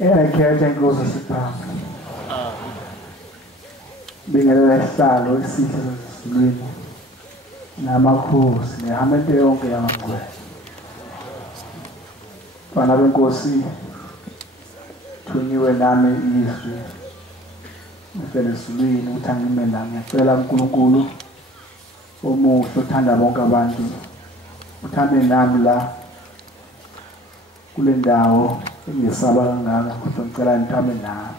Eyakhetha inkosi siphambi. Bingelela isihlalo esihle sesizulwini namakhosi nehamente yonke yamagcwele. Bana benkosi thunyiwe nami izwi eselizulwini ukuthi angime la. Ngiyacela uNkulunkulu omuhle othanda bonke abantu uthambe nami la kule ndawo engisaba kangaka, kodwa ngicela nithambe nami.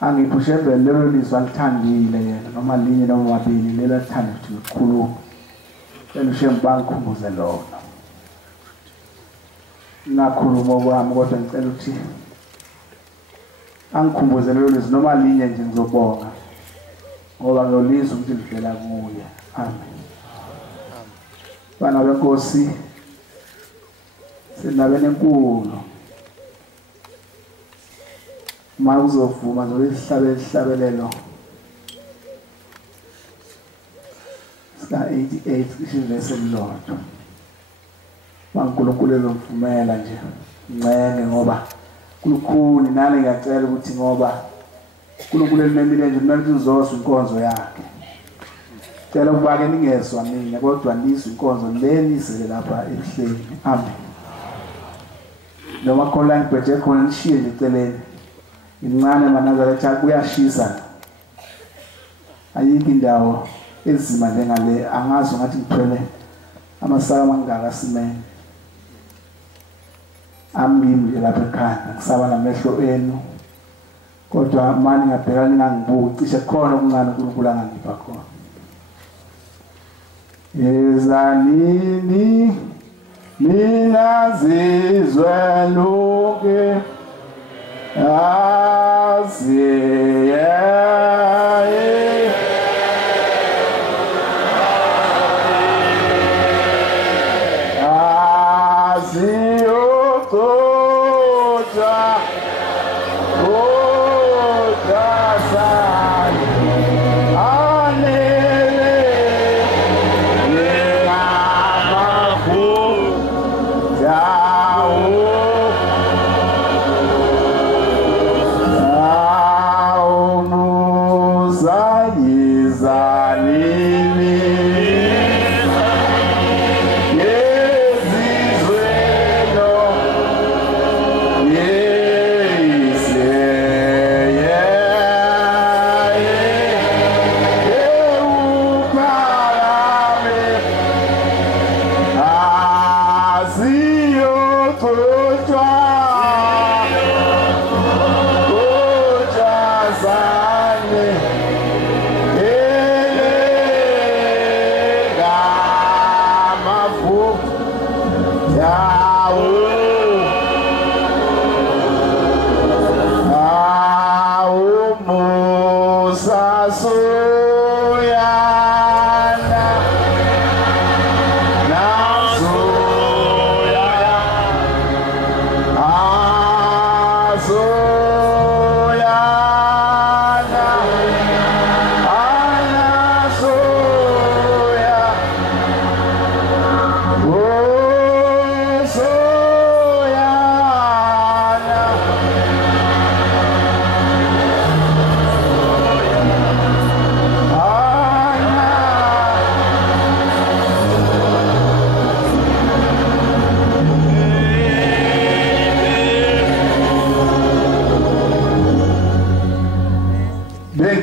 Angiphushe lelo lizwi alithandile yena noma linye noma mabili lelo alithanda ukuthi ngikhulume. Ngicela uShem bangikhumbuze lona. Ngakhuluma kwami kodwa ngicela ukuthi angikhumbuze lelo lizwi noma linye nje ngizobonga ngoba ngiyolizwa ukuthi livela kuye. Amen. Bana benkosi sindabene enkulu uma uzovuma isihlabelelo sika 88 isivese lodwa. UNkulunkulu ezomvumela nje ngcenge ngoba kulukhuni nami ngiyacela ukuthi ngoba uNkulunkulu elimemile nje kumele uzozwa inkonzo yakhe. Cela ukuba ke ningezwa mina kodwa nizwe inkonzo lenisele lapha ebuhleni. Amen. Noma khona ngibheke khona nishiye eceleni. Incane eManazaretha kuyashisa. Ayikho indawo ezima njengale, angazi ngathi ngithwele amasaka amangaka simene. Amimi lapha ekhaya ngisaba namehlo enu. Kodwa manje ngiyabheka ningangibuki cishe khona okuncane uNkulunkulu angangipha khona. Ezanini mina zizwe lonke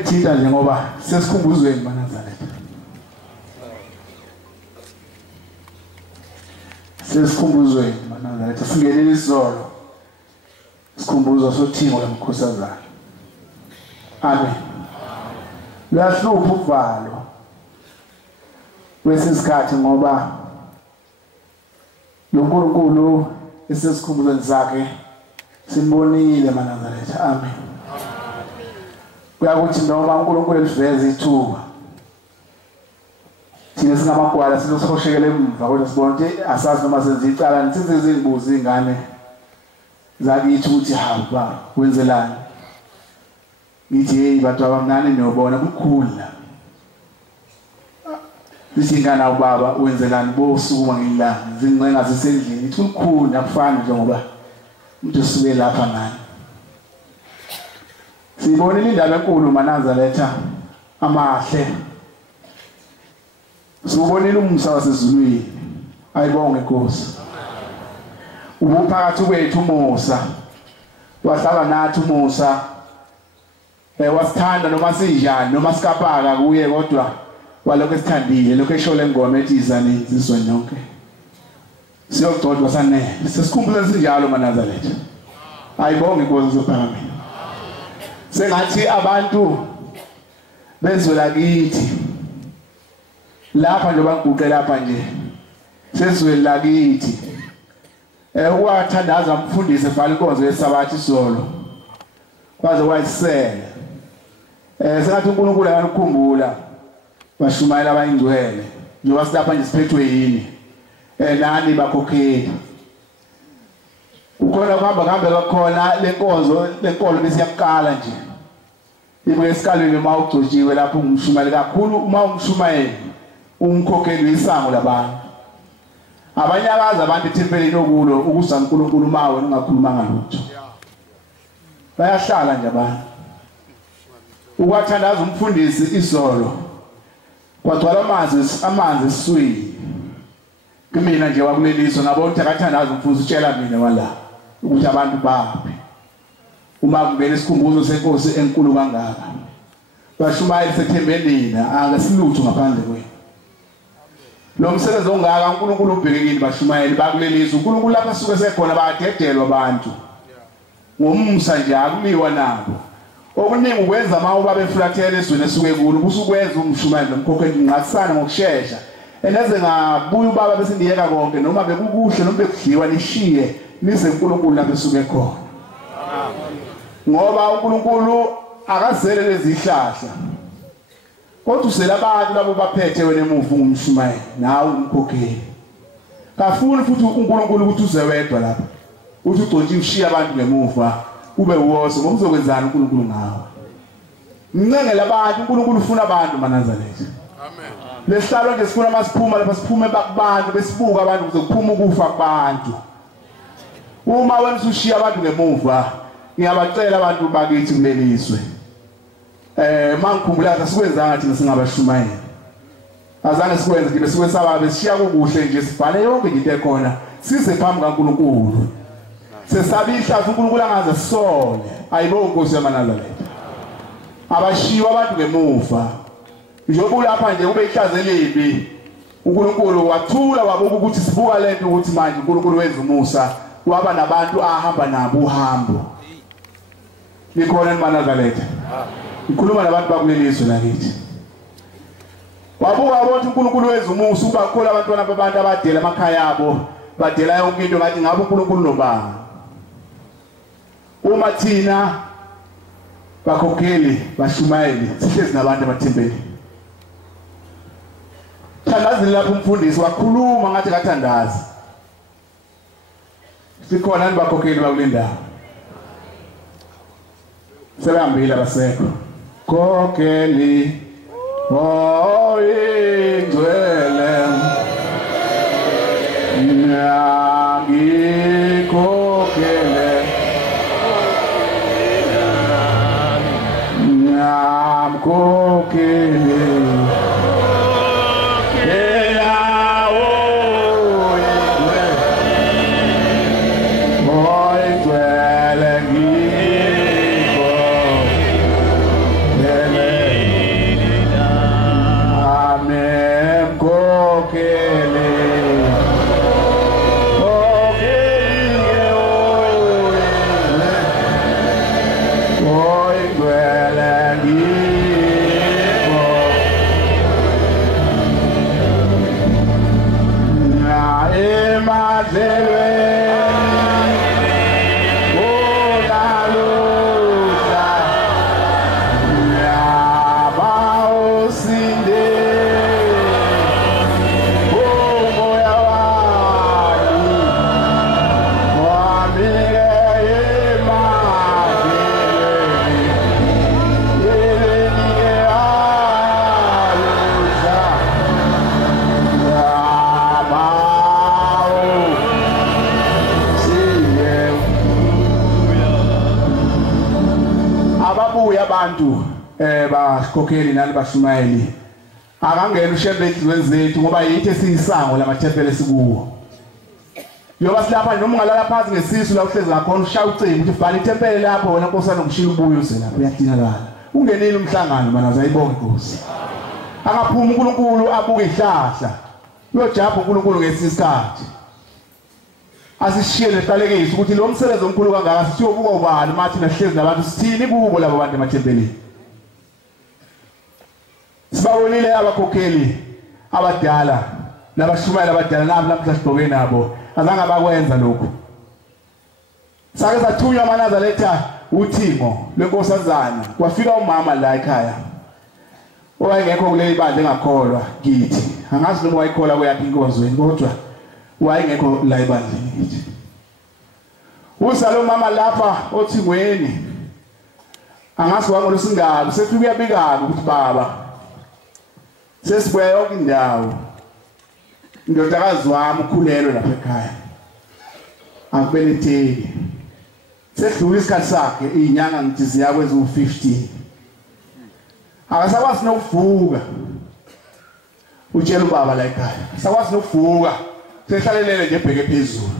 Thita nje ngoba sesikhumbuzweni eManazaretha. Sesikhumbuzweni eManazaretha singenele isizolo. Sikhumbuzo sothingo lemkhosazana. Amen. Lahlupha uvalo wesisikhathi ngoba lo Nkulunkulu esesikhumbuzweni sakhe simbonile eManazaretha. Amen. Kuyakuthi noma uNkulunkulu eliveze ithuba thina singamagwala sizososhekela emva kodwa sibona ukuthi asazi noma senze icala nithize izimbuzi ingane zakithi ukuthi hamba wenzelani. Ngithi hey bantu abamnani niyobona kukhulu la Isingana ubaba wenzelani bosuku ngilanga zincenga zisendlini ithi ukukhulu akufani njengoba umuntu usuke lapha ngani. Sibonile indaba enkulu Manazaretha amahle. Sibonile umsa wasezulwini. Ayibonge Nkosi. Ubuphakathi kwethu umusa. Wahlala nathi umusa. Wasithanda noma sinjani noma sikapaka kuye kodwa walokho esithandile lokho eshole ngoma ethi izani izizwe nonke. Siyogcodwa sanele. Sesikhumbula sinjalo Manazaretha. Ayibonge Nkosi zophambi. Sengathi abantu bezwe lakithi lapha nje baguqe lapha nje sezwe lakithi uwathandaza umfundisi evala inkonzo yesabathi isolo kwaze wayisela sengathi uNkulunkulu ayanikhumbula bashumayela abayingcwele njengoba silapha nje siphethwe yini nani bakhokheli ukhona kuhamba kakhona lenkolo besiyaqala nje ibuye esikalweni uma ugcotshiwe lapho ungumshumayeli kakhulu uma ungumshumayeli umkhokheli isango labantu abanyakazi abantu ethempelini okulo ukuza uNkulunkulu mawe ungakhulumanga lutho bayahlala nje abantu ukwathandaza umfundisi isolo kwagcwala amanzi esiswini kumina nje wakuleliso ngabona ukuthi akathandaza umfundisi utshela mina wala ukuthi abantu baphi uma kungena isikhumbuzo senkosi enkulu kangaka bashumayeli sethembelina akasilutho ngaphandle kwenu lo msebenzi ongaka uNkulunkulu ubhekekile bashumayeli bakuleliso uNkulunkulu lapha suke sekhona bayadedelwa abantu ngomumsa nje akuliwa nabo okuningi ukwenza uma ubabe efulathele esizweni esuke kulo busukwenza umshumayeli nomkhokheli nqasana ngokusheshsha eneze ngabuya ubaba besindiyeka konke noma bekukuhle noma bekudliwa nishiye nize uNkulunkulu lapha esuke khona ngoba uNkulunkulu akazele lezi zihlahla kodwa usela abantu labo baphethe wena emuva ngumshumayeli nawe umkhokheli kafuni futhi uNkulunkulu ukuthi uze wedwa lapha uthi ugcotshi ushiya abantu ngemuva ube wose ngoba uzokwenzana uNkulunkulu ngawe mncengela abantu uNkulunkulu ufuna abantu Manazaretha amen lesihlalo nje sifuna masiphuma lapha siphume bakubantu besibuka abantu ukuze kuphuma ukufa kubantu uma wena usushiya abantu ngemuva ngiyabacela abantu bakithi kuleliswe mangikhumbula asikwenzanga thina singabashumayeli azange sikwenze nje besikwesaba besishiya kukuhle nje sibhale yonke into ekhona size phambi kaNkulunkulu sesabihla uNkulunkulu angaze sisole ayibonke Nkosi yaManazaretha abashiwa abantu ngemuva njengoba lapha nje kube ihlaze libi uNkulunkulu wathula wabuka ukuthi sibuka lento ukuthi manje uNkulunkulu wenza umusa waba nabantu ahamba nabo uhambo nikhona eManazaretha ngikhuluma nabantu bakuleliso lakithi wabuka ukuthi uNkulunkulu wenza umusa uba khona abantwana babantu abadela emakhaya abo badela yonke into ngathi ngabe uNkulunkulu nobanga uma thina bakhokheli bashumayeli sihlezi nabantu abathembele thandazile lapho umfundisi wakhuluma ngathi kathandazi sikhona bakhokheli bakulindawo sebehambile abasekho khokheli oyingcwele ngikhokhele namkhokhele babuya abantu bakhokheli nani bashumayeli akangena ushembe ezizweni zethu ngoba yithi esiyisango lamathempeli esikuwo yoba silapha noma ungalala phansi ngesisu la uhlezi ngakhona ushaya ucingo ukuthi vala ithempeli lapho wena nkosana ukushila ubuye uze lapho uyadingakala ungenile umhlangano mana uzayibonga inkosi akaphuma uNkulunkulu abuke ihlahla uyojapha uNkulunkulu ngesisikhathi asishiye lehlalekiso ukuthi lo msebenzi omkhulu kangaka siyobuka ubani mathi nahlezi nabantu sithini kubo labo bantu emathempelini sibawonile abakhokheli abadala nabashumayela abadala nabo namhla sibheke nabo azange bakwenza lokho sake sathunywa aManazaretha uThimo lenkosazana kwafika umama la ekhaya owayengekho kule ibandla engakholwa kithi angazi noma wayikhola kuyaphi inkonzweni kodwa wayengekho la ebandleni kithi usalo mama lapha oThingweni angazi wangolosingalo sefika uyabika ukuthi baba sesibuya yonke indawo indodakazi wami ukhulelwe lapha ekhaya angibeletheki sedlula isikhathi sakhe izinyanga ngithi ziyakwenza u15 akasakwazi nokuvuka utshela ubaba la ekhaya sakwazi nokuvuka sehlalelele nje ebheke phezulu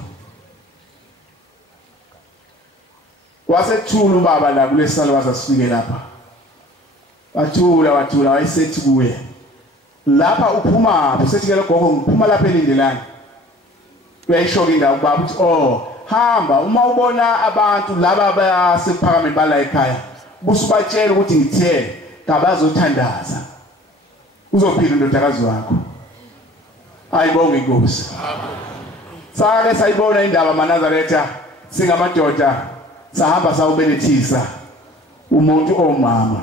wasethula ubaba la kulesalo wasasifike lapha wathula wayisethi kuye lapha uphuma usethi ke logogo ngiphuma lapha elindelana uyayishoka indawo ubaba uthi hamba uma ubona abantu laba basephakameni bala ekhaya busubatshela ukuthi ngithe ngabazothandaza uzophila indodakazi wakho ayibonge inkosi sake sayibona indaba aManazaretha singamadoda sahamba sawubelethisa umuntu omama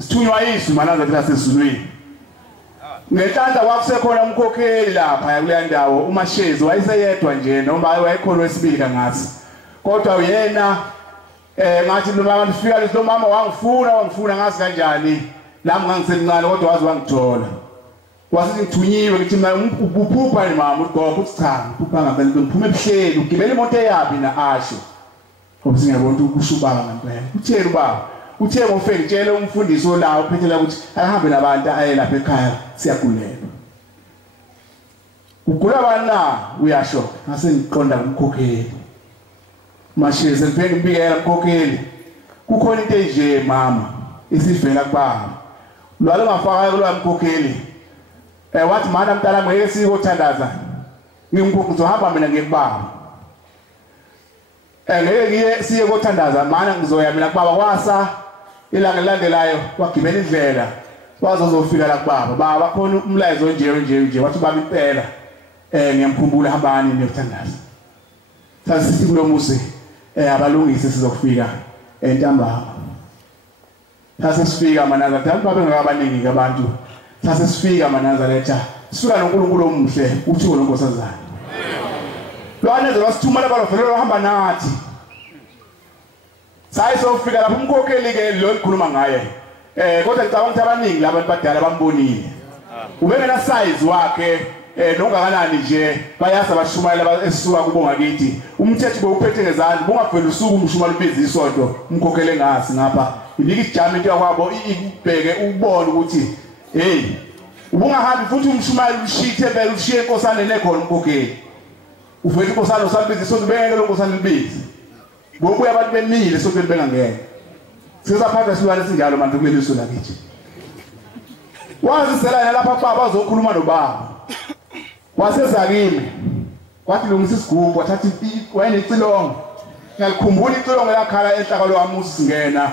sithunywa isu aManazaretha sesizulwini ngehlanda kwakusekhona umkhokheli lapha kuleya ndawo uMashezi wayeseyedwa nje noma wayekhona wesibili kangathi kodwa uyena ngathi noma ngifika lo mama wangifuna ngazi kanjani nami ngangisemncane kodwa wazi wangithola wasithi ngithunyiwe ngithi uphupha mama ugogo uthi cha uphupha ngempela ngiphume ebuhleli ugibela imoto eyapi na asho ngoba singabona ukuthi ubaba ngempela utheni ubaba uthe ngofike ngitshele umfundisi olawo phethela ukuthi ahambe nabantu aye lapha ekhaya siyagulela ugula bana uyasho ngase ngiqonda umkhokheli Mashezi ngiphe ngibikela umkhokheli kukhona into enje mama isivela kubaba lwalo ngafaka kulo mkhokheli wathi mana mntana ngeke sikothandaza ngimkhokhuzohamba mina ngekubaba ngeke ngiye siye kothandaza mana ngizoya mina kubaba kwasa ilanga elandelayo wagibela indlela wazozofika la kubaba baba khona umlayezo nje wathi baba impela ngiyamkhumbula hambani niyothandaza sasithi kulomuzi abalungise sizokufika entambama sasifika aManazaretha babe ngakabaningi abantu sasifika aManazaretha sifika noNkulunkulu omuhle uthiwo nonkosazana lwaneze wasithuma labalofelo bahamba nathi sayisofika lapho umkhokheli ke lo likhuluma ngaye kodwa ngicabanga ukuthi abaningi labantu badala bambonile ubengena size wakhe nongakanani nje bayasa bashumayela esisuka kubonga kithi umthetho bowuphethe ngezandla bungavela usuku umshumala ubiza isonto umkhokhele ngasi ngapha ilike ijama into yakwabo ibheke ubone ukuthi hey ubungahambi futhi umshumayela ushithe phela ushiye inkosana nekhona umkhokheli ufethe inkosana usabiza isonto bengeke lo nkosana libize ngokuya abantu bemile esonto bengangena sizaphatha silwane sinjalo manje kuleli isu lakithi wazisela lapha baba azokhuluma nobaba wasezakimi kwathi lungisa isigubhu wathatha wayenecilongo ngiyalikhumbula icilongo yakhala enhlakalo wamusi singena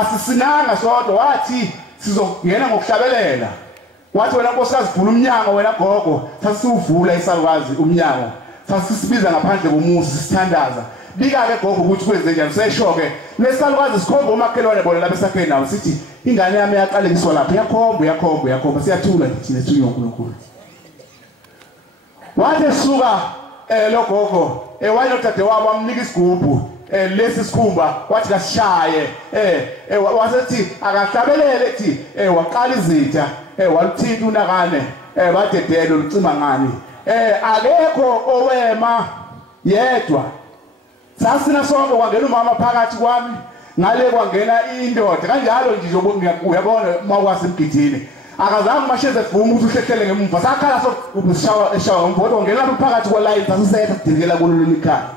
asisinanga sodwa wathi sizongena ngokuhlabelela wathi wena nkosikazi vula umnyango wena gogo sasiwuvula isalukazi umnyango sasisibiza ngaphandle komusi sithandaza bika ke gogo ukuthi kwenze njani seshoke lesalukazi sikhomba umakhelwane bona lapha esakheni nawo sithi ingane yami yaqalekiswa lapha yakhomba siyathula thina thunywa uNkulunkulu wathi suka lo gogo wayino dade wabo amnika isigubhu lesi sikhumba wathi kasishaye wasethi akahlabelele ethi waqala izitha waluthinta unakane badedelo lucima ngani akekho owema yedwa sasina sonke kwangena umama phakathi kwami ngale kwangena indoda kanjalo nje uyabona mawuwasemgidini akazange masheze vuma ukuthi uhlehlele ngemva sakhala eshawa ngemva kodwa ngena lapha phakathi kwelayini sasisetha sidikela kulo likhaya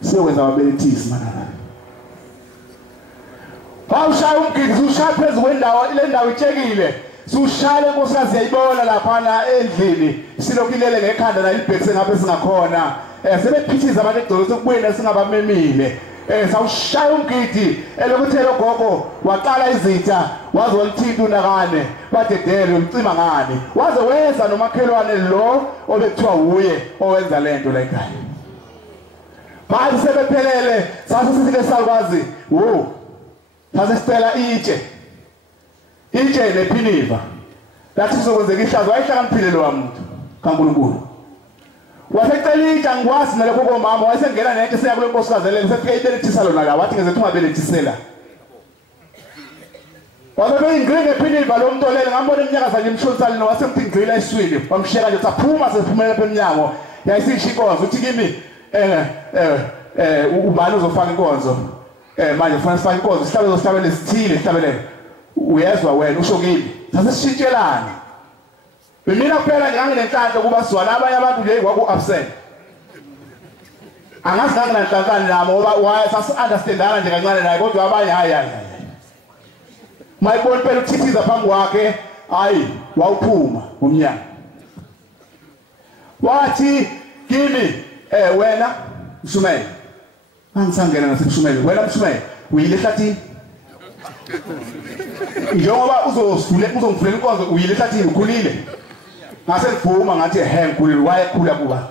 siyokwenza ababelethisi manana bawushaya umgidi ushaya phezu kwendawo ile ndawo itshekile sushaya nkosikazi yayibona laphana endlini silokilele ngekhanda la ibhekise ngapha singakhona sebephithiza abantu egcolo sokubuyela singabamemile sawushaya umgidi elokuthela gogo waqala izitha waze walithinta unakane badedele umcima ngane waze weza nomakhelwane lo obekuthiwa uye owenza lento la ekhaya manje sebephelele sasisifike salwazi sasicela itshe nephiniva lathi kuzokwenzeka ihlazo wayihlakaniphile lo wamuntu kaNkulunkulu wasecela itshe angikwazi nalokho komama wayesengena nento seya kule nkosikazi leli sefike ibelethisa lona la wathi ngeze ungabelethisela wabe ingringe ephiniva lo muntu olele ngambona eminyaka nje imshonsali nowasemphingqila eswini wamsheka nje saphuma sephumela lapha eminyango yayisisho inkonzo uthi kimi ubani uzofaka inkonzo manje kufanele sifake inkonzo sihlabe zosihlabele sithile sihlabelele uyezwa wena usho kimi sasisitshelane mina kuphela ngiyanginenhlanhla kuba sizwana abanye abantu nje kwaku absent angazi nginanhlanhlane nami ngoba wayesasi-understandana nje kancane naye kodwa abanye hayi mayibona phela ukuthithiza phambi kwakhe hayi wawuphuma ngomnyango wathi kimi wena Mshumele angisangena naseMshumele wena Mshumele uyile ehlathini njengoba uzongivulela inkonzo uyile ehlathini ukhulile ngase ngivuma ngathi ngikhulile wayekhula kuba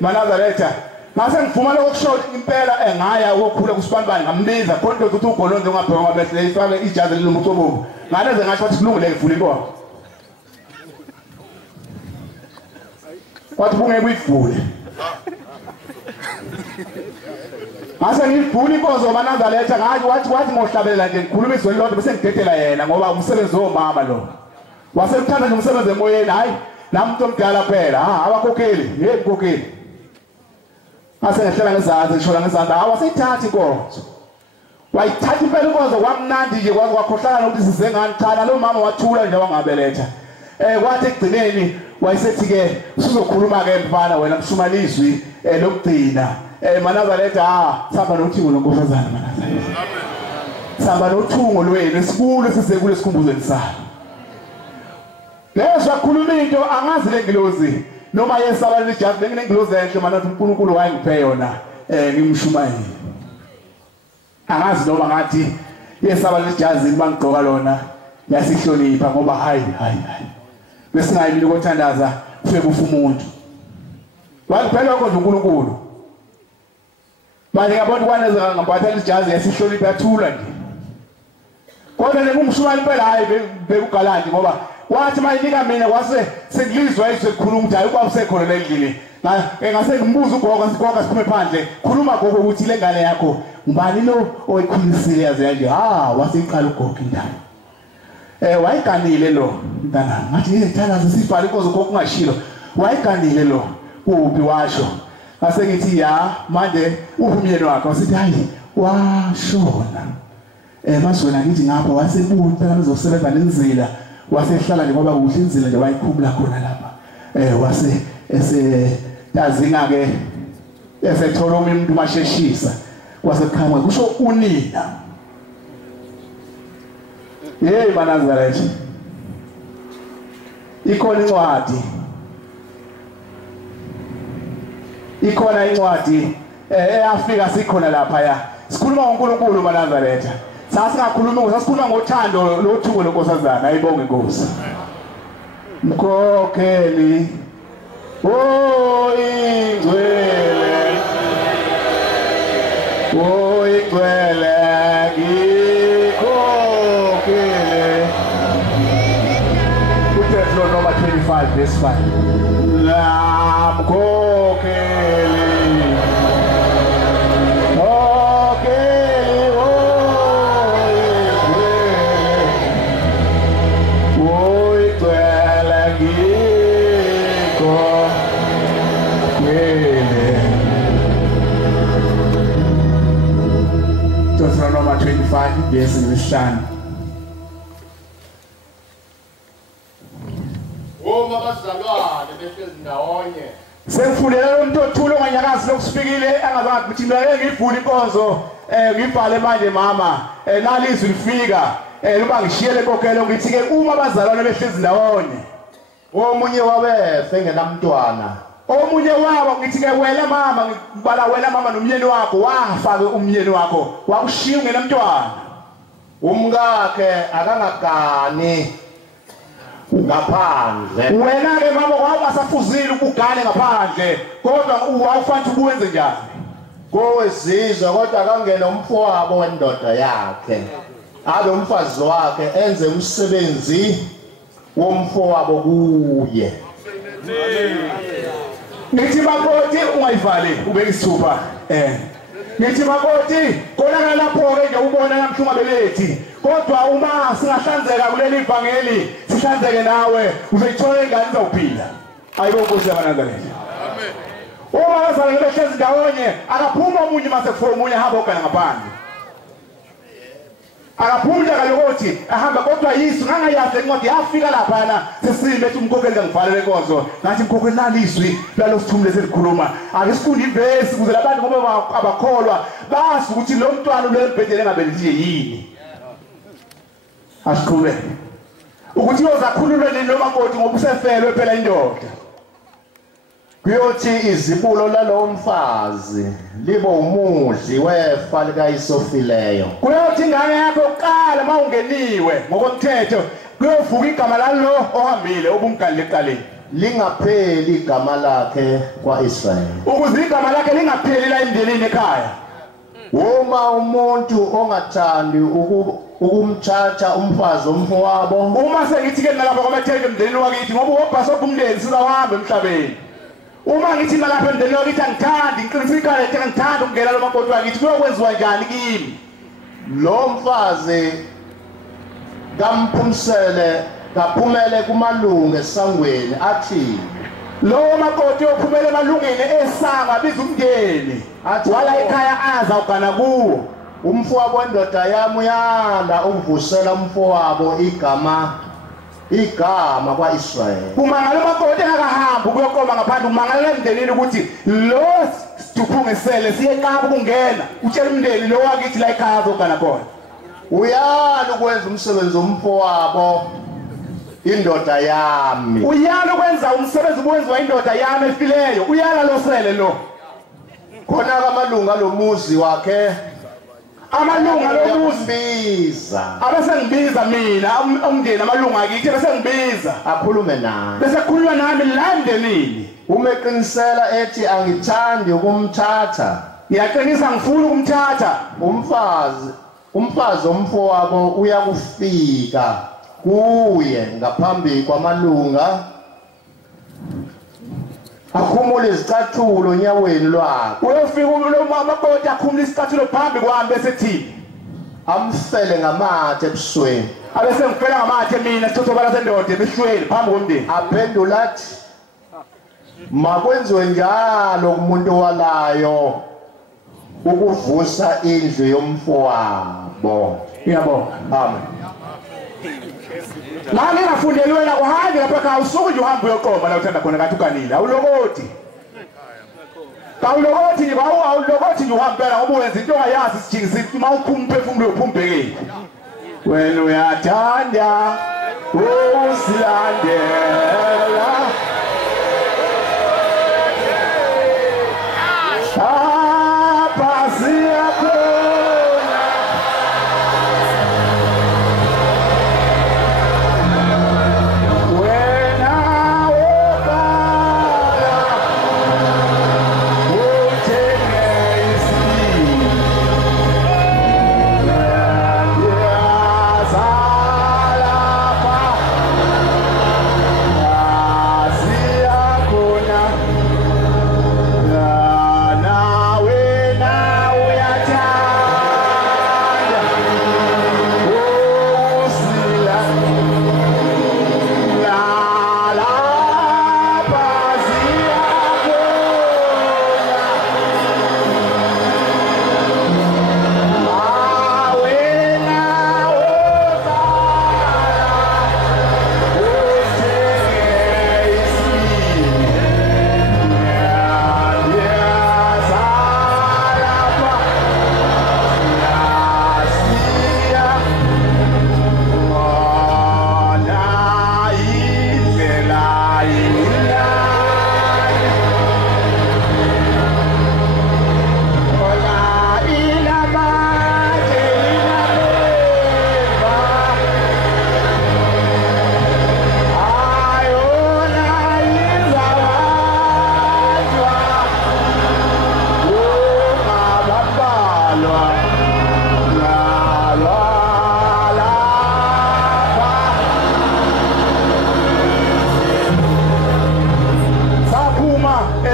Manazaretha ngase ngivuma lokusho impela engaya ukukhula kusibanibani ngambiza kodwa ukuthi ugolonze ungabheka ngabehle ifake ijazi lilomucobovu ngaleze ngasho ukuthi kulungile ngivule inkonzo kwathi bungeke uyivule ngase ngivule inkonzo Manazaretha ngathi wathi ngohlabelela nje ngikhuluma izwi lodwa bese ngidedela yena ngoba umsebenzi womama lo wasemthanda nje umsebenzi emoyeni hayi nami umuntu omdala phela abakhokheli mkhokheli ngase ngehlela ngezandla ngishola ngezandla wasayithatha inkonzo wayithatha impela inkonzo kwamnandi nje kwakhohlala nokuthi sizengani cha lo mama wathula nje wangabeletha kwathi ekugcineni wayesethi-ke usuzokhuluma-ke mfana wena mshumanizwi lokugcina Manazaretha sihamba nothungo lonkosazana Manazaretha sihamba nothungo lwenu esibulo esisekule esikhumbuzweni salo leyo sakhuluma into angazi le ngilozi noma yesaba lijazi benginengilozi enhle mana uNkulunkulu wayengiphe yona ngimshumayile angazi noma ngathi yesaba lijazi bangigqoka lona yasihlonipha ngoba hayi besingayimini ukuthandaza ufike kufa umuntu wakuphela lokho nje uNkulunkulu manje ngabona kwanezeka ngaphatha lijazi yasihlonipha yathula nje kodwa ngumshumani impela hayi bekugalandi ngoba wathi mayinika mina kwase sengilizwa izwe kukhuluma ukuthi hayi kwakusekhona lendlini ngase ngimbuza ugogo siphume phandle khuluma gogo ukuthi le ngane yakho ngubani lo oyikhulisile yaze yanje wasiqala ugogo indaba wayiganile lo mntana ngathi ngithanda sisibhala inkozo gogo ungashilo wayiganile lo kuphi washo ngase ngithi manje umyeni wakhe wasithi hayi washona masona ngithi ngapha wasebuya phela bezosebenza lenzila wasehlala nje ngoba kuhle inzila nje wayikhumula khona lapha wase esetazinga ke esethola umuntu masheshisa wasekhanga kusho unina Manazaretha ikhona incwadi eyafika sikhona lapha sikhuluma ngoNkulunkulu Manazaretha sasingakhuluma sasikhuluma ngothando lothungo lonkosazana ayibonge inkosi mkhokheli ingcwele ngikhokhele Deuteronomy 25 verse 5 mkhokheli 25 years ngesihlanu. Uma bazalwane behlezi ndawonye. Sengifundela umuntu othula onganyakazi lokusifikile angazange ukuthi mina ngivule inkonzo ngibhale manje mama nalizwi lifika luba ngishiyele kokhelo ngithi ke uma bazalwane behlezi ndawonye Omunye wabefe ngenamntwana. Omunye wabo ngithi ke wena mama ngibala wena mama nomyeni wakho wafa ke umyeni wakho wakushiya ngenamntwana. Umkakhe akangagani ngaphandle. Wena ke mama wawasafuzile ukugane ngaphandle kodwa uwawufanele ukwenze njani? Kowezizwe kodwa akangena umfowabo wendoda yakhe. Abe umfazi wakhe enze umsebenzi womfowabo kuye. Nithi makoti ungayivali ubeke isithupha. Nithi makoti khona lapho ke nje ubona namhlunga belethi kodwa uma singahlanzeka kuleli ivangeli sihlanzeke nawe uzayithola ingane izawuphila. Ayibo Nkosi yabaNazaretha. Amen. Uma bazalwane behlezi ndawonye akaphuma omunye mase kufika omunye ahamba ogana ngaphandle. Akaphumula kalokuthi ahamba kodwa yisu ngangayazi incwadi yafika lapha sesime ethi umkhokheli ngibhalele inkonzo ngathi umkhokheli nalizwi lalo sithumule selikhuluma ake sifunde ivesi ukuze labantu ngoba abakholwa bazi ukuthi lo mntwana ulembhedele engabelethile yini. Asiqhubeke ukuthi uyozakhululwa noma makoti ngoba usefelwe phela indoda. Kuyothi izibulo lalo mfazi libo umudli wefa likayisofileyo. Kuyothi ingane yakho oqala mawungeniwe ngokomthetho kuyovuka igama lalo ohambile obumgani leqaleni. Lingapheli igama lakhe kwaIsrayeli. Ukuze igama lakhe lingapheli la emndenini ekhaya. Uma umuntu ongathandi ukumthatha umfazi omfowabo. Uma sengithi ke nalapha kwabathethe emndenini wakithi ngoba ubhasopha umndeni sizawahamba emhlabeni. Uma ngithi nalapha emndenini wakithi angithandi ngiqiniseka ukuthi angithandi ukungena lo makoti wakithi kuyokwenziwa njani kimi? Lo mfazi kamphumisele kaphumele kumalungu esangweni athi lo makoti ophumele emalungeni esanga biza umndeni wala ekhaya aza ugana kuwo. Umfowabo wendoda yami uyala ukuvusela umfowabo igama kwaIsrayeli. Kumangala makoti engakahamba ukuyokoma ngaphandle kumangala emndenini ukuthi lo siduphungisele siyeqaba ukungena utshela umndeni lo wakithi la ekhaya azogana khona. Uyala ukwenza umsebenzi womfowabo indoda yami. Uyala ukwenza umsebenzi owenziwa indoda yami efileyo uyala losele lo. Khona amalunga lomuzi wakhe amalunga lomuzi biza abese ngibiza mina umndeni amalunga akithi bese ngibiza akhulume nami bese khuluma nami la emndenini. Uma eqinisela ethi angithandi ukumthatha ngiyaqinisa ngifuna ukumthatha umfazi omfowabo uyakufika kuye ngaphambi kwamalunga akhumule izicathulo nyaweni lwakhe. Uyofika lo makoti akhumule isicathulo phambi kwami bese thini amfele ngamathe ebusweni. abese ngifela ngamathe mina sithothoba sendoda emehlweni phambi komndeni. Aphendula athi makwenziwe njalo kumuntu walayo ukuvusa indlu yomfowabo. Ngiyabonga. Amen. La ngingafundeli wena uhambe lapha ekhaya usuku nje uhambe uyoqoma la uthanda khona kathi ukanile awulokoti. Awulokoti nje awulokoti nje uhambela ngoba wenza into ongayazi sijingisi uma uphuma umphefumulo uphumbekile. Wena uyathanda usilandela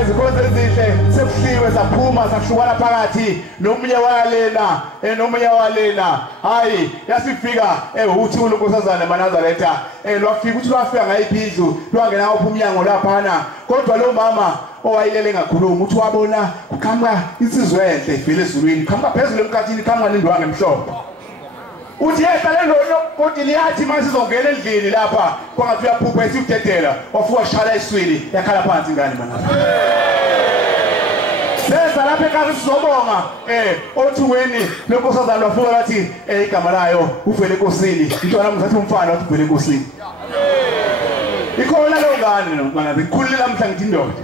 izinkonzo ezinhle sekuhliwe saphuma sahlukana phakathi nomunye walena hayi yasifika uthi uNkosazana Manazaretha lwafika uthi lwafika ngayiphindlu lwangena ngapha umnyango laphana kodwa lo mama owayilele ngakhuluma uthi wabona uqhamuka insizwe enhle ivele ezulwini qhamuka phezulu emkhathini qhamuka nendwangu emhlophe uthi yehlale lo kodwa liyathi manje sizongena endlini lapha kwangathi uyaphupha esiyudedela wafuka shala iswili yakhala phansi ingane mana seza lapha ekhaya sizobonga othuweni lenkosazana lwafuka lathi igama layo uvele enkosini intwana mzathi umfana wathi uvele enkosini ikhona lo ngane mana zikhulile namhla ngithi indoda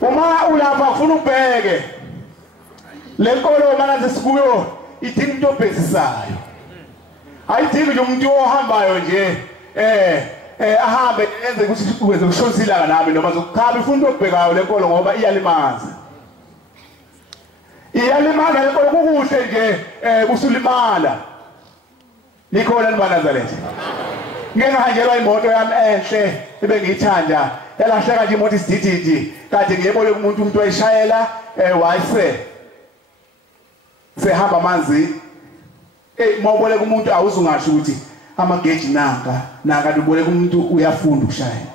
uma ulapha ufuna ubheke lenkolo mana sesikuyo idinga into obhesisayo ayidingi nje umuntu ohambayo nje ahambe enze ukuthi uweze ukushonisa ilanga nami noma zokukhaba ifuna into obhekayo lenkolo ngoba iyalimaza lenkolo kukuhle nje kusulimala likhona liManazaretha ngeke ngihanjelwa imoto yami enhle ebengiyithanda yalahleka nje imoto isidididi kade ngiyebole umuntu wayishayela wayise sehamba amanzi mawuboleka umuntu awuzungasho ukuthi amageji nanga uboleka umuntu uyafunda ukushaya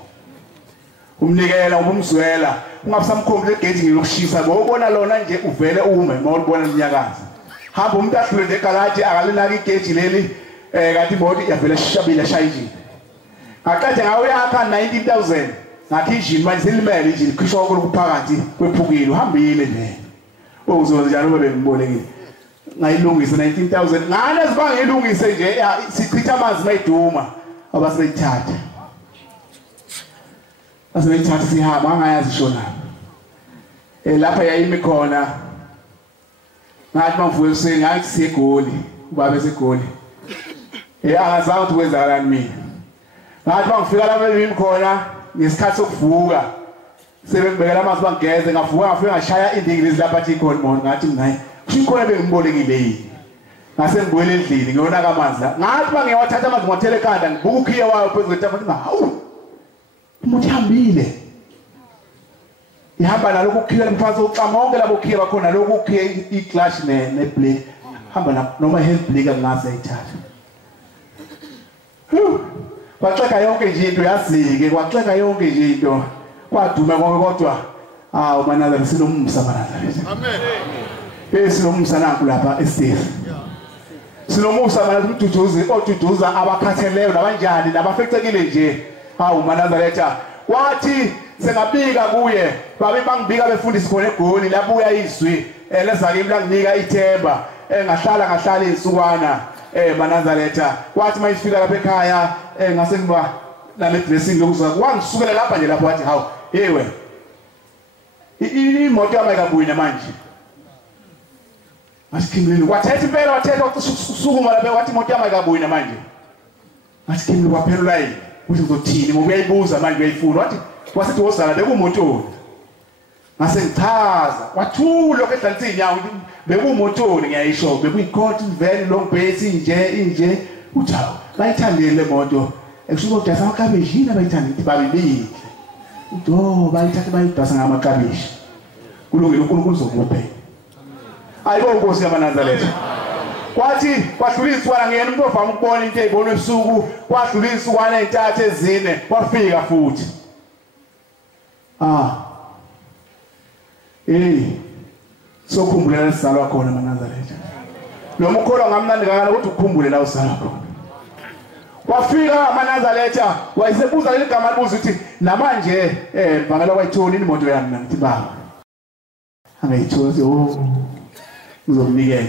umnikela ubumzwela ungabusamkhombe legeji ngilokushisa ngobona lona nje uvele ume mawulibona umnyakazi hamba umuntu ahlule nje egalati akalinaki igeji leli kanti imoto yavele shabile shayijile ngaqede ngawe yakha 19,000 ngathi injini manje selimele injini khishwa okuphakathi kwephukile uhambile nje uzoza njalo ube bengibolekile ngayilungisa 19,000 ngane zibange ilungise nje sichitha amanzi mayiduma abasebeyithatha sihamba angayazi shona lapha yayimi khona ngathi mangivuke ekuseni ngathi siyegoli ubaba esegoli angazange ukuthi kwenzakalani mina ngathi bangifika lapha yimi khona ngesikhathi sokuvuka sebengibekela amanzi bangigeze ngavuka ngafika ngashaya indingilizi lapha athi ikhona mona ngathi ngayi Chikhona bengimbolekile yini ngase ngibuyele endlini ngiyona kamanzi la ngathi bangiyawathatha amanzi ngwathele ekhanda ngibuka ukhiye wayo phezulu kwetafula ngithi hawu umuthi hambile ihamba nalokho ukhiye ngiphansi ucama wonke labo ukhiye bakhona lokho ukhiye iclash neblade hamba noma health blade ngase ayithatha kwaxeka yonke nje into yazike kwaxeka yonke nje into kwaduma konke kodwa uManazaretha sinomsa Manazaretha amen sinomsa nanku lapha eSteve sinomusa Manazaretha oduduza abakhatheleyo nabanjani nabafecekile nje uManazaretha wathi sengabika kuye babe bangibika befundisa khona eGoli lapho uyayizwi lezake imlanginika ithemba ngahlala insukwana Manazaretha wathi mayifika lapha ekhaya ngase ngiba nale dressing lokuza wangisukela lapha nje lapho wathi hawu yewe imoto yami ayikabuyi manje asikhimleni wathetha impela wathetha ukusukuma lapha wathi imoto yami ayikabuyi manje asikhimleni kwaphelula yini uthi uzothini ngoba uyayibuza manje uyayifuna wathi wasithi wozala bekumotoni ngase ngichaza wathula lokho edlalisa inyawo bekumotoni ngiyayisho bekuyikhoti iveni long base inje uthawu bayithandile le moto ekusho ukudasa amakabishi yini abayithanda babili bayithatha bayidasa ngamakabishi kulungile uNkulunkulu uzokuphe ayibo Nkosi yaManazaretha kwathi kwahluliswa ngiyena umuntu ovama ukubona into eyibona ebusuku kwahluliswa kwana ezintathu ezine wafika futhi sokhumbula sizalwa khona Manazaretha noma ukholwa ngamnandi kangaka ukuthi ukukhumbule la usala khona wafika Manazaretha wayesebuza leli gama libuza ukuthi namanje bangala kwayithoni imoto yami ngithi baba angayitholi uzomnikela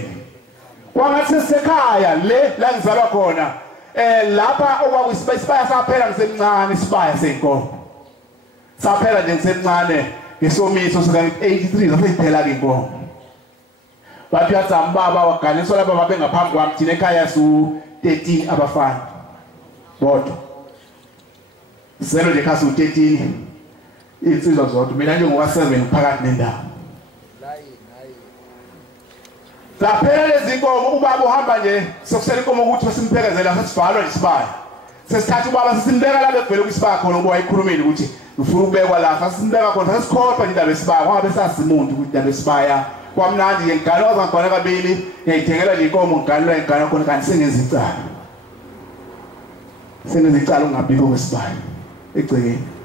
kwangathi sekhaya la ngizalwa khona lapha okwakuyisibaya saphela ngisemncane isibaya senkomo saphela nje ngisemncane ngesomiso soka 83 zaseyiphela ke inkomo bathi yathamba baba waganiswa lapha babe ngaphambi kwami thina ekhaya su 13 abafana bodwa zero nje khasi u13 insizwa zodwa mina nje ngowa 7 phakathi nendawo zaphela lezi inkomo ubaba uhamba nje sokusela inkomo ukuthi basimphelekezela sesivalwa isibaya sesithatha ubaba sisimbeka la bevele kwisibaya khona ngoba wayikhulumile ukuthi ufuna ukubekwa la sasimbeka khona sasikhohlwa indaba esibaya ngoba besazimuntu ukuthi indaba esibaya kwamnandi ngengane wazangibhala kabili ngiyayithengela nje inkomo ngiganela ingane khona kanti sengenza icala ungabikho kwesibaya egcekeni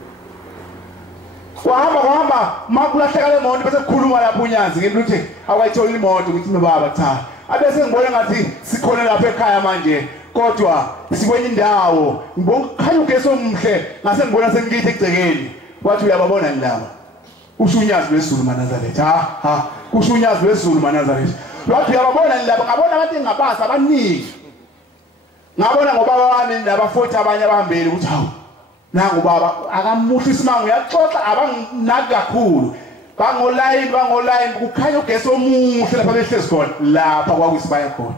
wahamba makulahleka le moto bese kukhuluma lapho uNyanzi ngithi uthi awayithola imoto ukuthi baba cha abese ngibona ngathi sikhona lapha ekhaya manje kodwa sikwenye indawo ngibona khanya ugesi omhle ngase ngibona sengithi egcekeni wathi uyababona ngilaba usho uNyazi wesizulu maNazaretha ha kusho uNyazi wesizulu maNazaretha wathi uyababona ngilaba ngabona abantu engabasa abaningi ngabona ngobaba wami nabafothi abanye abahambeli ukuthi hawu nangu baba akamuhle isimango uyaxoxa abanginaki kakhulu bangolayini kukhanya ugesi omuhle lapha behlezi khona lapha kwakwisibaya khona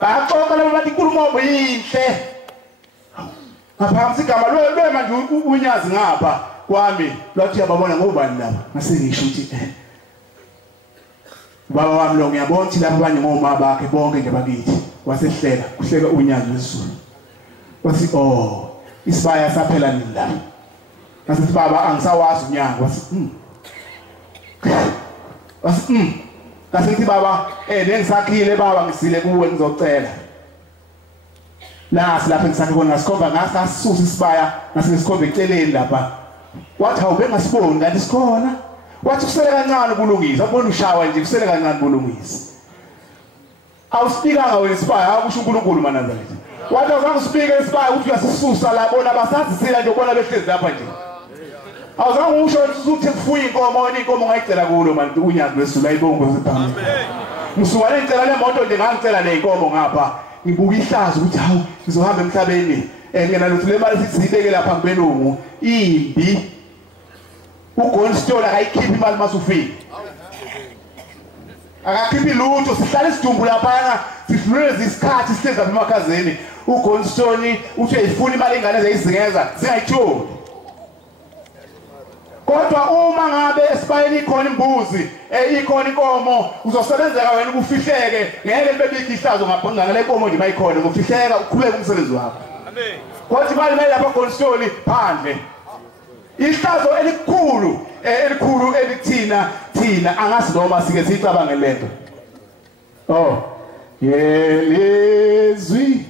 baxoxa laba bathi inkulumo yinhle ngaphambi sigama lwe manje uNyazi ngapha kwami lwathi yababona ngobani laba ngase ngisho ukuthi baba wami lo ngiyabona ukuthi lapha abanye ngoma bakhe bonke nje bakithi wasehlela kuhleka uNyazi wesizulu wathi isibaya saphela nini la ngasithi baba angisawazi unyanga wasi ngasithi baba nengisakhile baba ngisile kuwe ngizocela nasi lapha ngisakhe khona ngasikhomba ngasasusa isibaya ngasingisikhomba eceleni lapha wathi awube ngasiboni kanti sikhona wathi kusele kancane kulungisa ubona ushawa nje kusele kancane kulungisa awuspikanga wena isibaya akusho uNkulunkulu maNazaretha wathi awuzange usipike isibaya ukuthi uyasisusa la bona basazisila nje ubona behlezi lapha nje awuzange usho ukuthi kufuya inkomo ngayicela kulo manje uNyazi wesizulu ayibongo siphambi ngisuka ngicela le moto nje ngangicela le inkomo ngapha ngibuka ihlazo ukuthi hawu ngizohamba emhlabeni ngena lutho le mali siyibeke lapha ngibelungu imbi uGoldstone akayikhiphi imali masufika akakhiphi lutho sihlala isidumbu lapha sidlule isikhathi sihleza emakhazeni uGoldstone uthi uyifuna imali ingane ezayizingeza singayitholi kodwa uma ngabe esibayeni ikhona imbuzi ikhona inkomo uzosebenzeka wena ukufihleke ngeke libebike ihlazo ngaphandle le nkomo nje mayikhona uzofihleka uqhubeka umsebenzi wakho amen kodwa imali lapha eGoldstone phandle ihlazo elikhulu elithina angazi noma sike sicabange lento yelizwi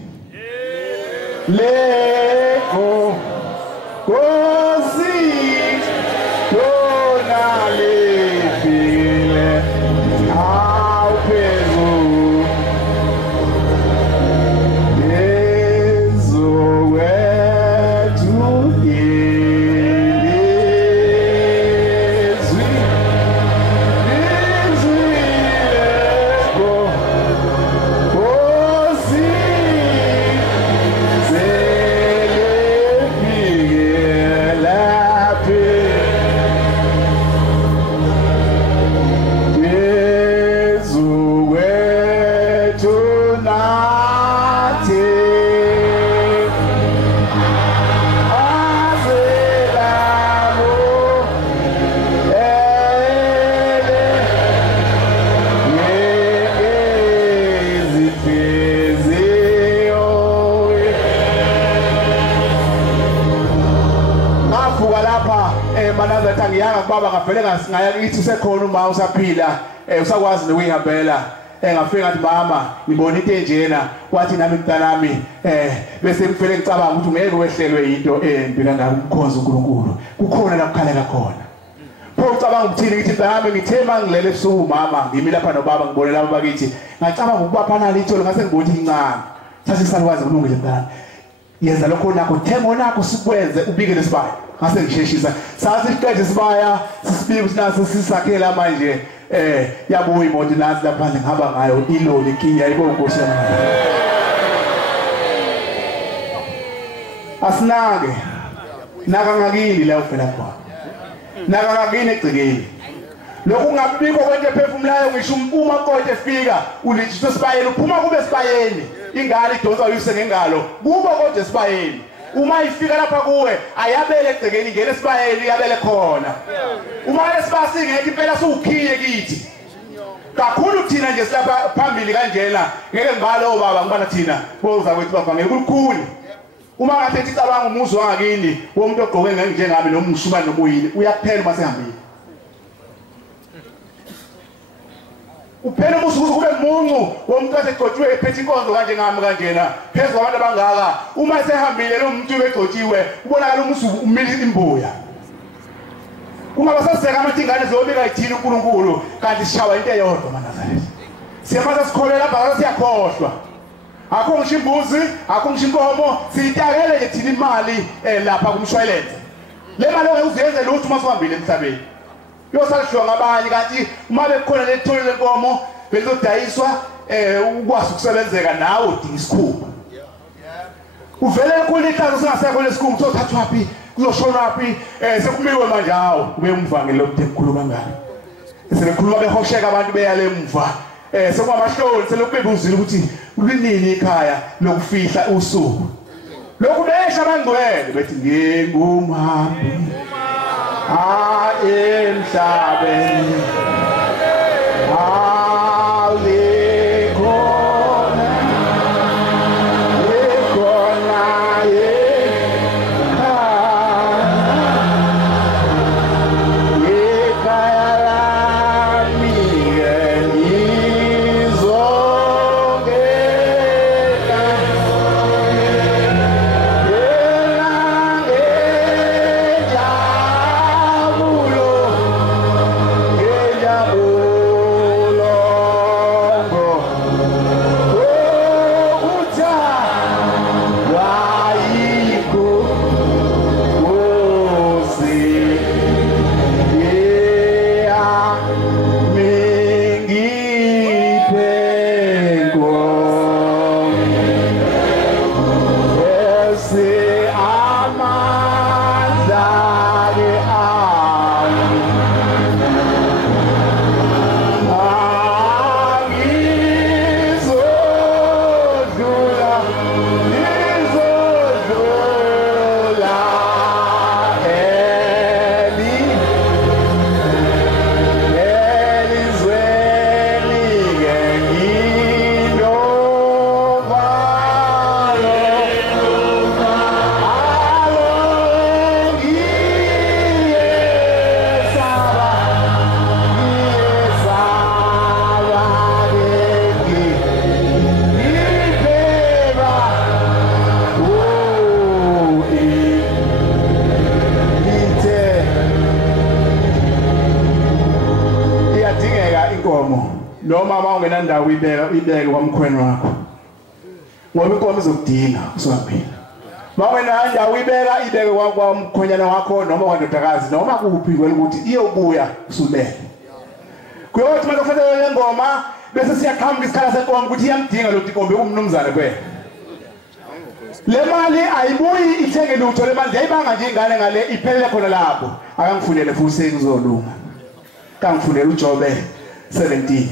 leko kosi dona lefile awpezu ngiyanga baba ngavele ngaya ngithi usekhona uma usaphila usakwazi nokuyihambela ngafika ngathi mama ngibona into enjena wathi nami mntanami bese ngifele ngicabanga ukuthi ngeke wehlelwe into embi kangaka ukukhonza uNkulunkulu kukhona la kukhalela khona pho ucabanga ukuthini ngithi mntanami ngithema ngilele ebusuku mama ngimi lapha nobaba ngibone laba bakithi ngacabanga ukubapha itholo ngase ngibona ukuthi incane sathi salwazi kulungile mntana yenza lokho nakho themo nakho sikwenze ubike lesibaya ngase ngisheshisa sathi siqede isibaya sisibike sinase sisakhela manje yabuya imoto nazi lapha ngihamba ngayo iloli kinga yayibona Nkosi yami asinake naka ngakini la uvela khona naka ngakini egcikeni lokhu ngabikho kwento ephefumulayo ngisho uma konke efika ulithi sibayeni uphuma kube sibayeni ingane idonsa uyise ngengalo kubo konke sibayeni uma ifika lapha kuwe ayabele egcekeni ngene sibayeni yabele khona uma lesibasi ngeke impela siwukhiye kithi kakhulu thina nje silapha phambili kanjena ngeke ngalo baba ngibana thina boza kwethu bavangele kulukhuni uma ngathi cabanga umuzi wangakini womuntu ogqoke njengami noma umshuma nomuyini uyakuphela uma sehambile uphela umuzi kube muncu womuntu osegcotshiwe ephethe inkonzo kanje ngami kanjena phezulu kwabantu abangaka uma sehambile lo muntu ubegcotshiwe ubonakala umuzi umile imbuya ungaba saseka amathingane zobika ithini uNkulunkulu kanti sishawa into eyodwa maNazaretha siyamaza sikholela lapha siyakhohlwa akho ngisho imbuzi akho ngisho inkomo siyitakele nje thina imali lapha kumshwalense le mali ongeke lutho uma sihambile emhlabeni yosashwa ngabanye kanti uma bekhona lethole lenkomo bezodayiswa ukwazi ukusebenzeka nawe udinga isikhumba uvele kulithazo singasekho lesikhumba sothathwa phi kuzoshona phi sekumiwe manje hawo ube umvangeli lokuthe kukhulu kangaka sebekhuluma behosheka abantu beyale emva sekwamahloni selokubebuzile ukuthi ulinini ikhaya lokufihla usuku lokhu besha abangcwele bethi ngingumhambi emhlabeni noma mawungenandawo ibeke kwamkhweni wakho ngoba inkomo izokudinga usihambile mawungenandawo ibeke kwamkhwenyana wakho noma kwandodakazi noma kuphi ukuthi iyobuya usubele kuyothi manje kufanele le ngoma bese siyaqhamuka isikhala senkomo ukuthi iyamdinga lo inkombe umnumzane kuphela le mali ayibuyi ithenge lutho le mali yayibanga nje ingane ngale iphelele khona lapho akangifundele futhi sekuzolunga kangifundele uJobe 17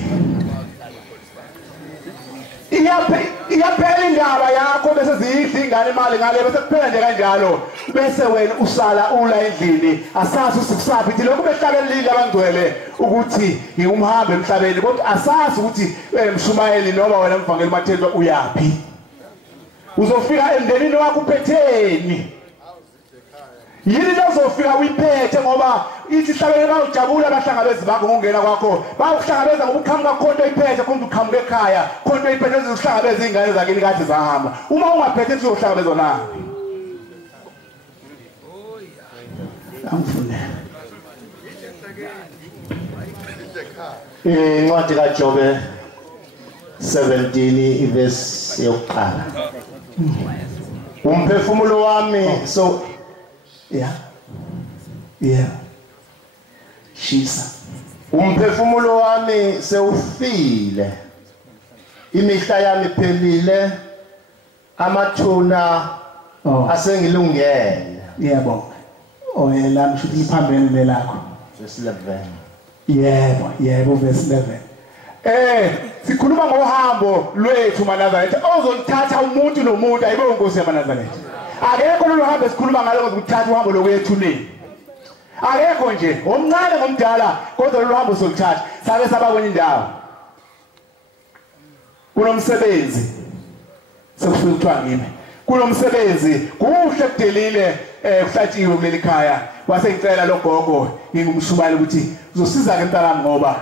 iyaphela indaba yakho bese ziyidla ingane imali ngale bese kuphela nje kanjalo bese wena usala ula endlini asazi usikusaphi ithi lokhu behlakelile abangcwele ukuthi ngumhambe emhlabeni kodwa asazi ukuthi mshumayeli noma wena mvangeli mathetwa uyapi uzofika emndenini wakho uphetheni yini lozofika uyiphethe ngoba ithi hlabele bawujabula abahlangabezi bakho ngongena kwakho bawuhlangabeza ngoba uqhamuka khonto iphethe konke uqhamuka ekhaya khonto iphethe uzohlangabeza izingane zakini kade zahamba uma ungaphethe uzohlangabezwa nani angifune incwadi kaJobe 17 ivesi yokuqala umphefumulo wami so yeah shisa umphefumulo wami sewufile imihla yami iphelile amathuna asengilungele yebo oyela mshuthi liphambene nelakho verse 11 yebo verse 11 sikhuluma ngohambo lwethu maNazaretha ozolithatha umuntu nomuntu ayibo inkosi yamaNazaretha akekho lo hambe sikhuluma ngalo ukuthatha uhambo lokwethu nini akekho nje omncane ngomdala kodwa lo hambo solithatha sabe sabakwenye indawo kunomsebenzi sekufika kuthiwa ngime kunomsebenzi kuhle kudelile kuhlatshiwe kuleli khaya wase ngicela logogo ngingumshumayeli ukuthi uzosiza ke mntanami ngoba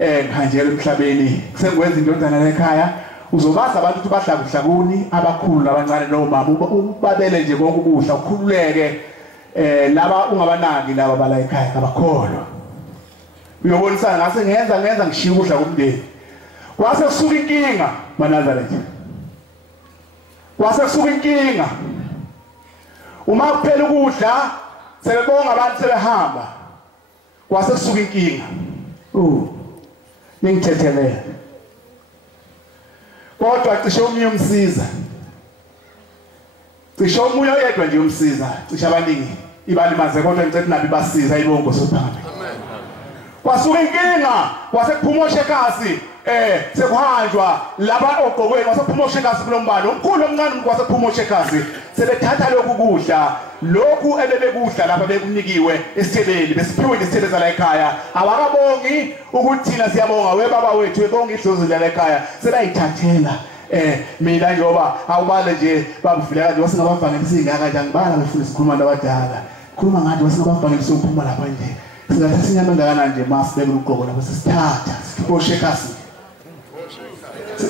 ngihanjelwe emhlabeni sengwenza indodana lekhaya uzobaza abantu ukuthi bahlakuhlakuni abakhulu nabancane nomama ubabele nje konke ukudla ukhululeke laba ungabanaki laba bala ekhaya abakholwa uyobonisana ngase ngenza ngishiya ukudla kumndeni kwase kusuka inkinga maNazaretha kwase kusuka inkinga uma kuphela ukudla sebebonga abantu sebehamba kwase kusuka inkinga ningithethelele kodwa cishe omunye umsiza cishe omunye oyedwa nje umsiza cishe abaningi ibalimaze kodwa ngicela nabi basiza ibongo sophamba kwasuka inkinga kwasekuphuma oshekasi sekuhanjwa laba ogqokweni wasephuma oshekasi kulombalo omkhulu omncane kwasephuma oshekasi sebethatha lokhu kudla lokhu ebebekudla lapha bekunikiwe esithebeni besiphiwe isithebe la ekhaya awakabongi ukuthi thina siyabonga webaba wethu ebonga idlozi la ekhaya sebayithathela mina njoba awubale nje babuvuleka nje wasingabavangeli singaka nje angibala befuna sikhuluma nabadala khuluma ngathi wasingabavangeli sokuphuma lapha nje singathatha inyama engakanani nje masibeke ugqoko lapho sesithatha oshekasi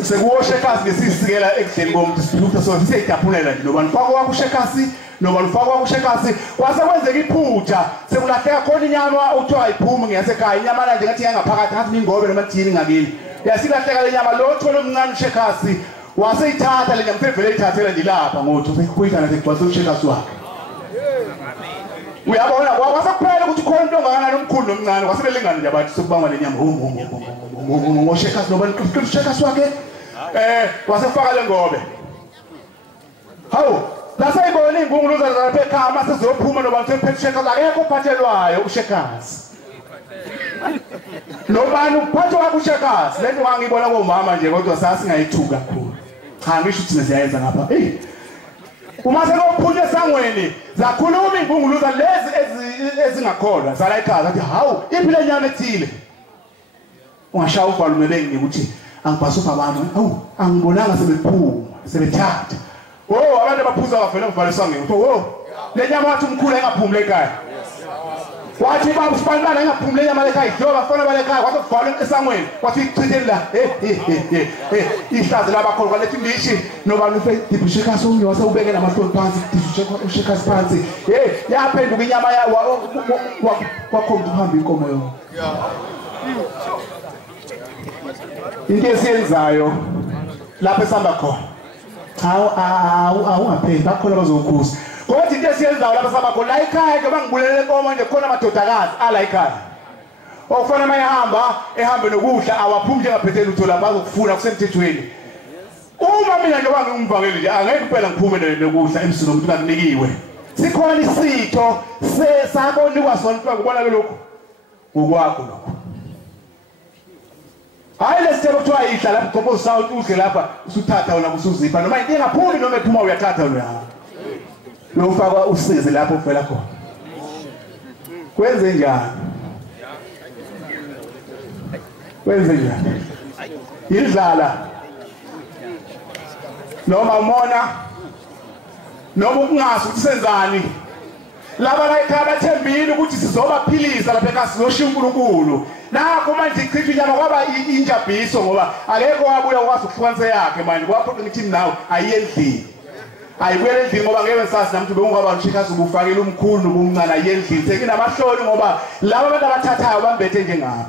sekuwoshekasi ngesisikela ekudleni komuntu siphutha so siyayidaphulela nje noba nifaka wakho ushekasi noba nifaka wakho ushekasi kwase kwenzeka iphutha sekulahleka khona inyama uthiwa ayiphumi ngeyasekhaya inyama nje ngathi yangaphakathi ngathi ningobe noma thini ngakini yasilahleka le nyama lo thola omncane ushekasi waseyithatha le nyama sevele ithathela nje lapha ngotho sekuyithana sekugcwasa ushekasi wakhe uyabona wasakuphela ukuthi khona into ongakanani omkhulu nomncane wasebelingana nje abantu sokubangwa le nyama ngoshekasi noba ushekasi wakhe wasefaka le ngobe hawu lasayibona ingunguluza lapha ekhaya mase sizophuma noba ngiphethe ushekasi akekho ophathelwayo ushekasi nobani uphathe wakho ushekasi lento ngangibona komama nje kodwa sasingayithuka kakhulu cha ngisho ukuthi siyayenza ngapha uma sekophunya esangweni zakhuluma ingunguluza lezi ezingakholwa zala ekhaya athi hawu impilo nyama ethile ungashaya ubhalo mebengi ukuthi angibhasupa abantu hawu angibonanga sebephuma sebethatha abantu abaphuza bavela kuvalisa ngento le nyama wathi umkhulu engaphumi lekhaya wathi baba sifanele engaphumi le nyama lekhaya idoba fana balekhaya kwathi kuvalwa esangweni kwathi ichithele la ihlazi labakholwa kwalethi ndishi noba ufe dibishekasi umnye wase ubeke namahloni phansi ushekasi phansi yaphenduka inyama wakhomba uhamba inkomo yonke into esiyenzayo lapho esihamba khona awungapheli bakhona bazokhuza kodwa into esiyenzayo lapho esihamba khona la ekhaya njengoba ngibulele inkomo nje khona amadodakazi ala ekhaya okufana uma ehambe nokudla awaphumi njengaphethela utho lapha azokufuna kusemthethweni uma mina njengoba ngingumvangeli nje angeke kuphela ngiphume nokudla emsini umuntu akunikiwe sikhona isitho sakonikwa sona ukubona lokho ngokwakho lokho hayi lesithebe kuthiwa idla lapha gqoboza sawo udle lapha usuthatha wona usuzipha noma into engaphumi noma ephuma uyathatha wena lo ufaka usizi lapho uvela khona kwenze njani idlala noma umona noma ukungazi ukuthi senzani laba la ekhaya bathembile ukuthi sizobaphilisa lapha ekhaya sizoshiya uNkulunkulu nakho manje ichitha inyama kwaba injabiso ngoba akekho wabuya kwazi ukuhlukanisa yakhe manje kwaphoqa ngithi nawe ayendlini ayibuyele endlini ngoba ngeke sazi namuntu bekungaba ushekasi ubufakela umkhulu nobumncane ayendlini sekinamahloni ngoba laba abantu abathathayo bambethe njengami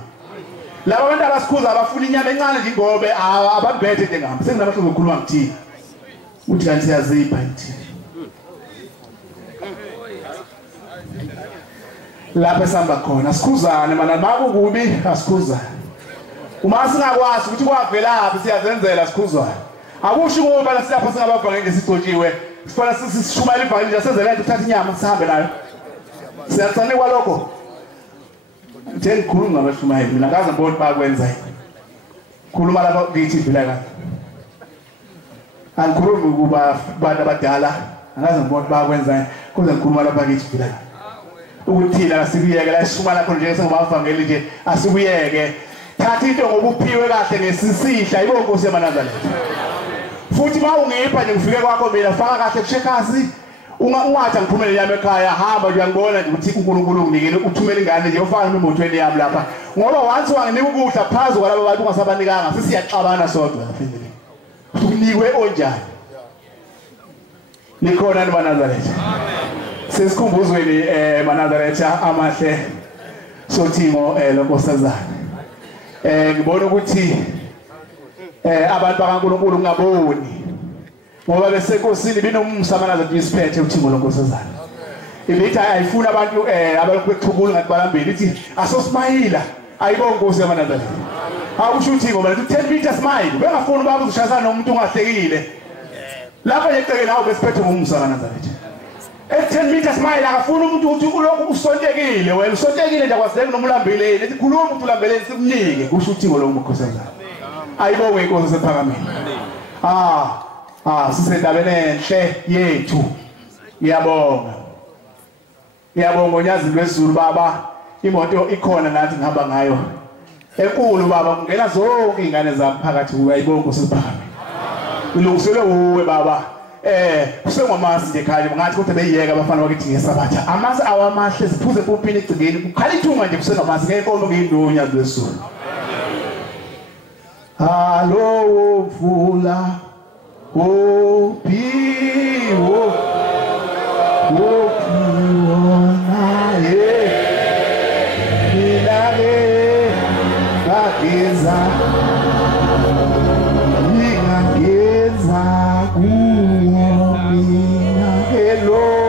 laba abantu abasikhuza abafuna inyama encane nje ngobe abambethe njengami senginamahloni okukhuluma ngithini uthi kanti siyazipha ngithi lapha esihamba khona sikhuzane mana makukubi asikhuzane uma singakwazi ukuthi kwavelaphi siyazenzela sikhuzane akusho ngoba lapha singabavangeli ngesitotshiwe sifana sishumayela ivangeli nje senzela into uthatha inyama sihambe nayo siyathane kwalokho nje ngikhuluma ngabashumayeli mina ngaze ngibone bakwenza khuluma lapha ngithi vila kahle angikhulumi kuba abantu abadala ngaze ngibone bakwenza kodwa ngikhuluma lapha ngithi vila ukuthi la sikuyeke la sishuma lapho nje singabavangeli nje asikuyeke thatha into ngokuphiwe kahle ngesisihla ibo Nkosi yaManazareth futhi mawungipha nje ngifike kwakho mina faka kahle kushekhazi ungathi ngiphumele yami ekhaya hamba nje uyangibona nje ukuthi uNkulunkulu unginikele uthumela ingane nje ufana nemotweni yami lapha ngoba once wanginika ukudla phazu kwalabo bantu ungasabanikanga sisiyaxabana sodwa phindile unikwe onjani nikhona eManazareth sesikhumbuzweni eManazareth amahle sothingo lonkosazana ngibona ukuthi abantu bakaNkulunkulu ngaboni ngoba bese Nkosini binomumsa aManazareth isiphethe uthingo lonkosazana ibithi ayifuna abantu abakuxhubula ngathi balambile ithi asosimayila ayibonke Nkosi yaManazareth awusho uthingo manje 10 meters smile bengafuni baba uzoshayisana nomuntu ungahlekile lapha eceke nawo besiphethe ngomumsa aManazareth 10 meters smile akafuna umuntu ukuthi ulokhu usontekile wena usontekile nje kwaseke nomlambile lethi khuluma umuntu ulambeleni sikunike kusho uthingo lonkosazana ayibonke Inkosi sephakameni sisendabeni enhle yethu ngiyabonga unyazi lwezulu baba imoto ikhona nathi ngihamba ngayo enkulu baba kungena zonke ingane zami phakathi uyayibonga usiphakame ulungiselwe uwe baba kusengwamasi nje khaya ngathi ukuthi beyiyeka abafana bakithi ngesabatha amasi awamahle siphuze epompini egcikeni ukhala ithunga nje kusengwamasi ngenkomo ngiyindonya lwezulu Halo mvula upiwo naye nilale ngageza kuwo mina hello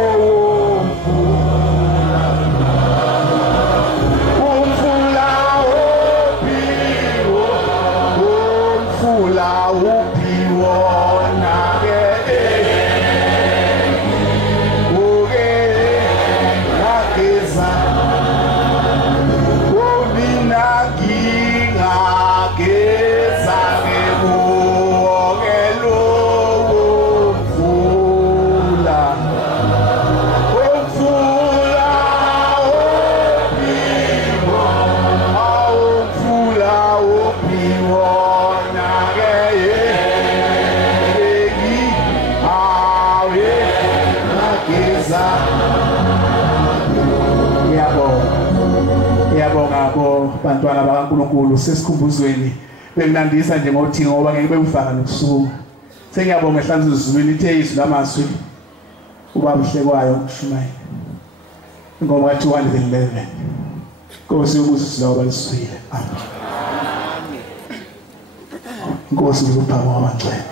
bantwana bakaNkulunkulu sesikhumbuzweni benginandisa nje ngothingo ngoba ngeke bemfaka nokusuku sengiyabonga ehlanzi izulwini ithe izwi lamaswi ubaba uhlekwayo ukushumayela ingoma ka 211 Nkosi ukuthi silawa liswile amen Nkosi uzopha kwabangcwele